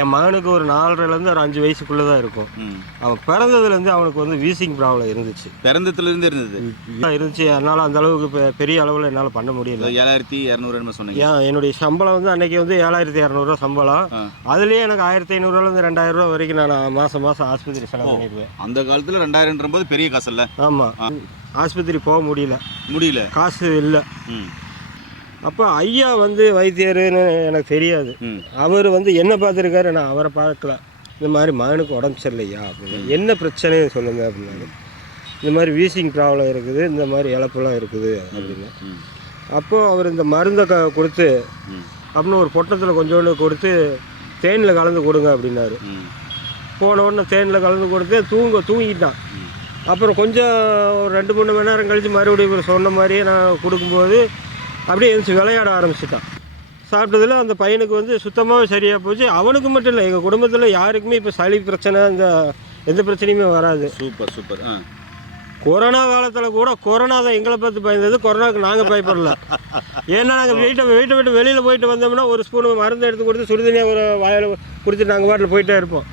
என் மகனுக்கு ஒரு 4.5லேருந்து ஒரு 5 வயசுக்குள்ளே தான் இருக்கும். அவன் பிறந்ததுலேருந்து அவனுக்கு வந்து வீசிங் ப்ராப்ளம் இருந்துச்சு. பிறந்ததுலேருந்து இருந்துச்சு. என்னால் அந்த அளவுக்கு பெரிய அளவில் என்னால் பண்ண முடியல. 7200 சொன்னீங்க. என்னுடைய சம்பளம் வந்து அன்றைக்கி வந்து 7200 சம்பளம். அதுலேயே எனக்கு 1500லேருந்து 2000 வரைக்கும் நான் மாதம் ஆஸ்பத்திரி செலவு பண்ணிடுவேன். அந்த காலத்தில் 2000 பெரிய காசு இல்லை. ஆமாம், ஆஸ்பத்திரி போக முடியல, காசு இல்லை. அப்போ ஐயா வந்து வைத்தியர்னு எனக்கு தெரியாது. அவர் வந்து என்ன பார்த்துருக்காரு, நான் அவரை பார்க்கல. இந்த மாதிரி மகனுக்கு உடம்பு சரியில்லையா அப்படின்னு, என்ன பிரச்சனைன்னு சொல்லுங்கள் அப்படின்னாரு. இந்த மாதிரி வீசிங் ப்ராப்ளம் இருக்குது, இந்த மாதிரி இழப்பெல்லாம் இருக்குது அப்படின்னு. அப்போது அவர் இந்த மருந்தை கொடுத்து அப்படின்னு ஒரு பொட்டத்தில் கொஞ்சோண்டு கொடுத்து தேனில் கலந்து கொடுங்க அப்படின்னாரு. போன உடனே தேனில் கலந்து கொடுத்து தூங்கிட்டான். அப்புறம் கொஞ்சம் ஒரு 2-3 மணி நேரம் கழித்து மறுபடியும் இவர் சொன்ன மாதிரியே நான் கொடுக்கும்போது அப்படியே எழுந்துச்சு விளையாட ஆரம்பிச்சிட்டான். சாப்பிட்டதில் அந்த பையனுக்கு வந்து சுத்தமாகவே சரியாக போச்சு. அவனுக்கு மட்டும் இல்லை, எங்கள் குடும்பத்தில் யாருக்குமே இப்போ சளி பிரச்சனை இந்த எந்த பிரச்சனையுமே வராது. சூப்பர். கொரோனா காலத்தில் கூட கொரோனா தான் எங்களை பார்த்து பயந்தது, கொரோனாவுக்கு நாங்கள் பயப்படல. ஏன்னா நாங்கள் வீட்டை விட்டு வெளியில் போயிட்டு வந்தோம்னா ஒரு ஸ்பூன் மருந்து எடுத்து கொடுத்து சுடுதண்ணியாக ஒரு வாயில் கொடுத்து நாங்கள் பாட்டில் போயிட்டே இருப்போம்.